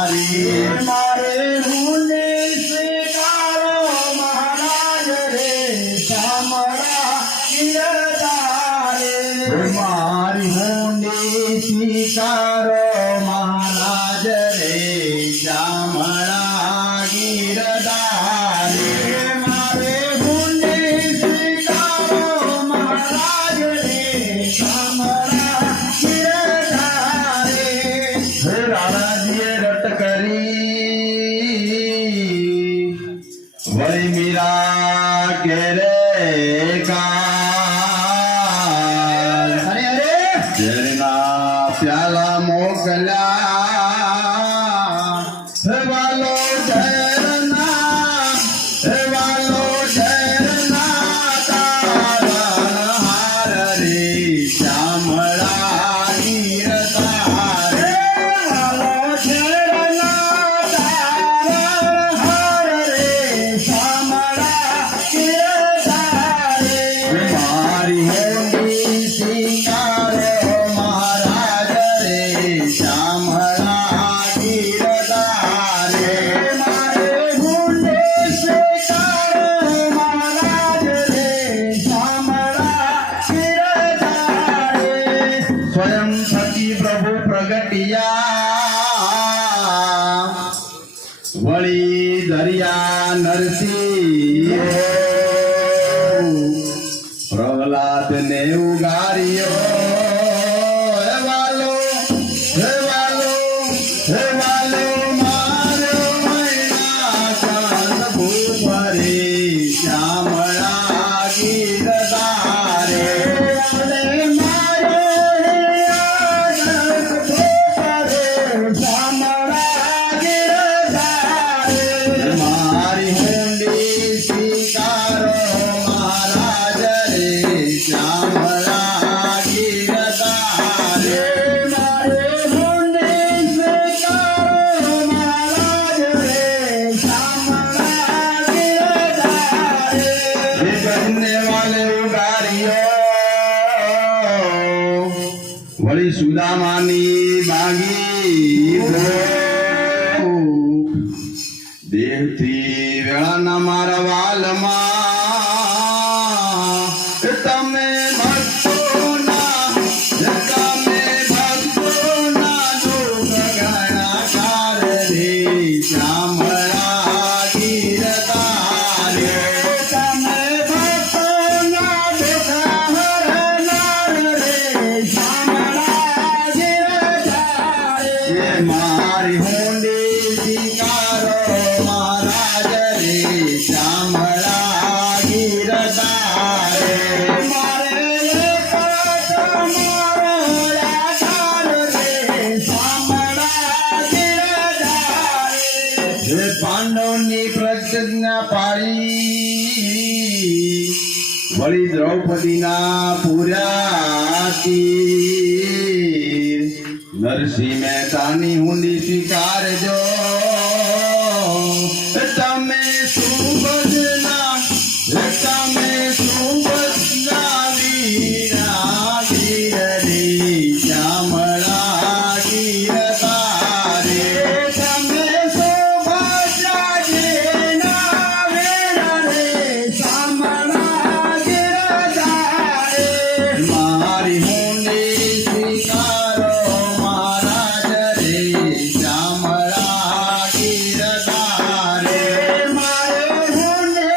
ગીરધારી મારે હુંને સ્વીકારો મહારાજ રે શામળા ગીરધારે મારી હુંડી સ્વીકારો મહારાજ રે શામળા ગીરધારી મારે હુંને સ્વીકારો મહારાજ રે શામળા ગીરધારે રાણાજીએ રટ કરી વળી મીરા કેરે કાલ અરે અરે ઝેરના પ્યાલા મોકલ્યા વાલો ઝેરના તારા હાર રે શામળા ગીરધારે મારી હોડી સ્વીકારો મહારાજ રે શામળા ગીરધારે મારે હુંને સ્વીકારો મહારાજ રે શામળા ગીરધારે સ્વયં થકી પ્રભુ પ્રગટિયા વળી દરિયા નરસિંહ પ્રહલાદ ને ઉગાર્યો હે વાલો મારો મૈના કાંત ભૂપરે શામળા ગીરધારે મારી હુંડી સ્વીકારો મહારાજ રે શામળા ગીરધારે હે બંને વાલે ઉગાર્યો વળી સુદામાની બાગી દેહથી વેળાના મારા વાલમાં તમે ભક્તોના દુઃખ ગણાકાર રે શામળા ગીરધારે મારી હોંડી સ્વીકારો મહારાજ રે શામળા ગીરધારે હે પાંડવની પ્રતિજ્ઞા પાળી વળી દ્રૌપદીના પૂર્યાથી નરસિંહ મહેતાની હુંડી સ્વીકારજો તમે સુભજના વીરા ગીરરી શામળા ગીરધારે મારી હુંડી સ્વીકારો મહારાજ રે શામળા ગીરધારે મારે હુંને